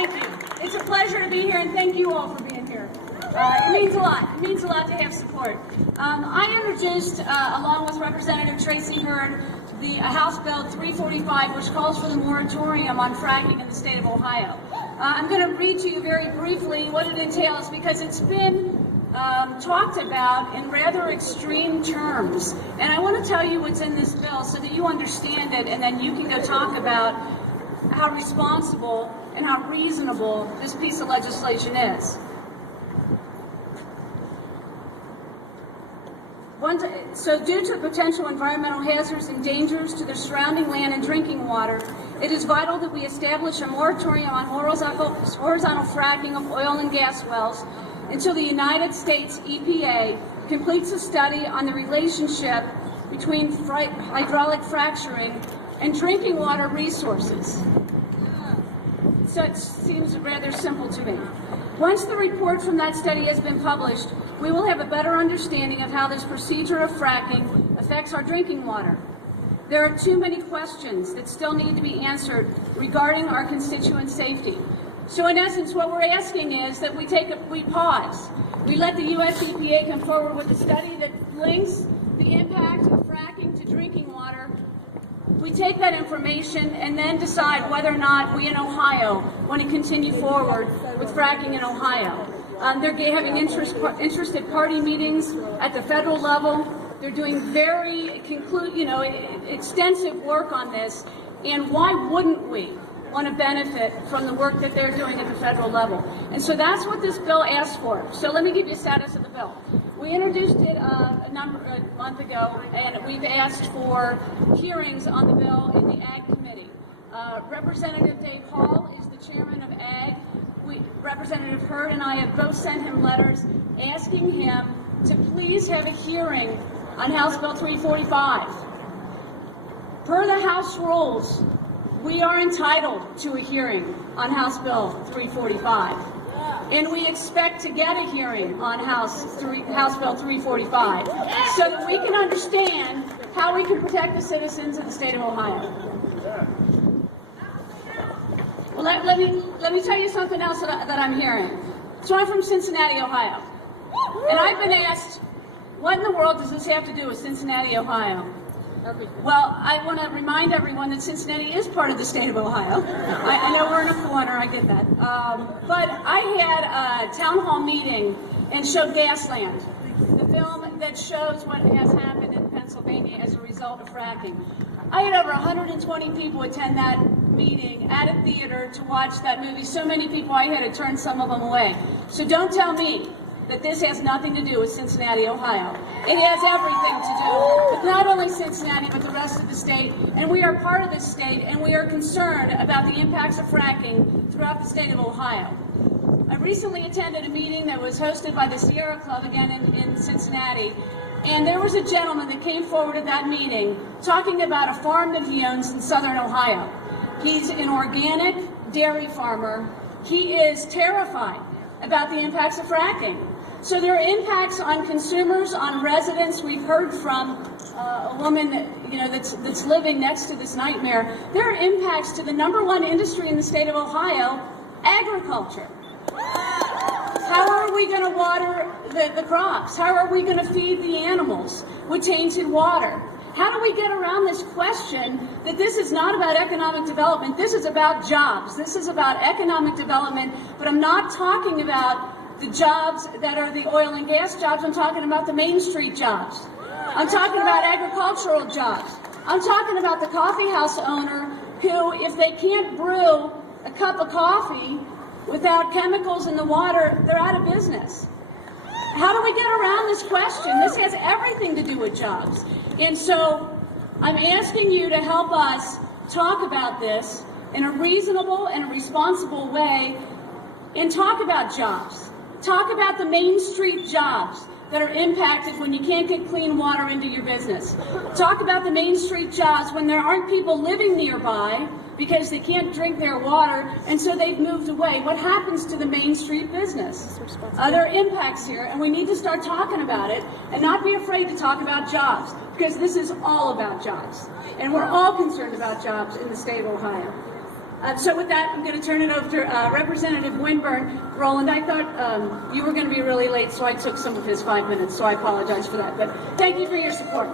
Thank you. It's a pleasure to be here, and thank you all for being here. It means a lot. It means a lot to have support. I introduced, along with Representative Tracy Hurd, the House Bill 345, which calls for the moratorium on fracking in the state of Ohio. I'm going to read to you very briefly what it entails, because it's been talked about in rather extreme terms. And I want to tell you what's in this bill so that you understand it, and then you can go talk about how responsible and how reasonable this piece of legislation is. So due to potential environmental hazards and dangers to the surrounding land and drinking water, it is vital that we establish a moratorium on horizontal fracking of oil and gas wells until the United States EPA completes a study on the relationship between hydraulic fracturing and drinking water resources. So it seems rather simple to me. Once the report from that study has been published, we will have a better understanding of how this procedure of fracking affects our drinking water. There are too many questions that still need to be answered regarding our constituent safety. So in essence, what we're asking is that we pause. We let the U.S. EPA come forward with a study that links the impact of fracking to drinking water. We take that information and then decide whether or not we in Ohio want to continue forward with fracking in Ohio. They're having interested party meetings at the federal level. They're doing very extensive work on this. And why wouldn't we want to benefit from the work that they're doing at the federal level? And so that's what this bill asks for. So let me give you a status of the bill. We introduced it a month ago, and we've asked for hearings on the bill in the Ag Committee. Representative Dave Hall is the chairman of Ag. Representative Hurd and I have both sent him letters asking him to please have a hearing on House Bill 345. Per the House rules, we are entitled to a hearing on House Bill 345. And we expect to get a hearing on House Bill 345 so that we can understand how we can protect the citizens of the state of Ohio. Well, let me tell you something else that I'm hearing. So I'm from Cincinnati, Ohio. And I've been asked, what in the world does this have to do with Cincinnati, Ohio? Well, I want to remind everyone that Cincinnati is part of the state of Ohio. I know we're in a corner, I get that. But I had a town hall meeting and showed Gasland, the film that shows what has happened in Pennsylvania as a result of fracking. I had over 120 people attend that meeting at a theater to watch that movie. So many people, I had to turn some of them away. So don't tell me that this has nothing to do with Cincinnati, Ohio. It has everything to do with not only Cincinnati, but the rest of the state. And we are part of this state, and we are concerned about the impacts of fracking throughout the state of Ohio. I recently attended a meeting that was hosted by the Sierra Club, again in Cincinnati, and there was a gentleman that came forward at that meeting talking about a farm that he owns in southern Ohio. He's an organic dairy farmer. He is terrified about the impacts of fracking. So there are impacts on consumers, on residents. We've heard from a woman that's living next to this nightmare. There are impacts to the #1 industry in the state of Ohio, agriculture. How are we going to water the crops? How are we going to feed the animals with tainted water? How do we get around this question that this is not about economic development? This is about jobs. This is about economic development, but I'm not talking about the jobs that are the oil and gas jobs. I'm talking about the Main Street jobs. I'm talking about agricultural jobs. I'm talking about the coffee house owner who, if they can't brew a cup of coffee without chemicals in the water, they're out of business. How do we get around this question? This has everything to do with jobs. And so I'm asking you to help us talk about this in a reasonable and responsible way and talk about jobs. Talk about the Main Street jobs that are impacted when you can't get clean water into your business. Talk about the Main Street jobs when there aren't people living nearby because they can't drink their water, and so they've moved away. What happens to the Main Street business? There are impacts here, and we need to start talking about it and not be afraid to talk about jobs, because this is all about jobs. And we're all concerned about jobs in the state of Ohio. So with that, I'm going to turn it over to Representative Winburn. Roland, I thought you were going to be really late, so I took some of his 5 minutes, so I apologize for that. But thank you for your support.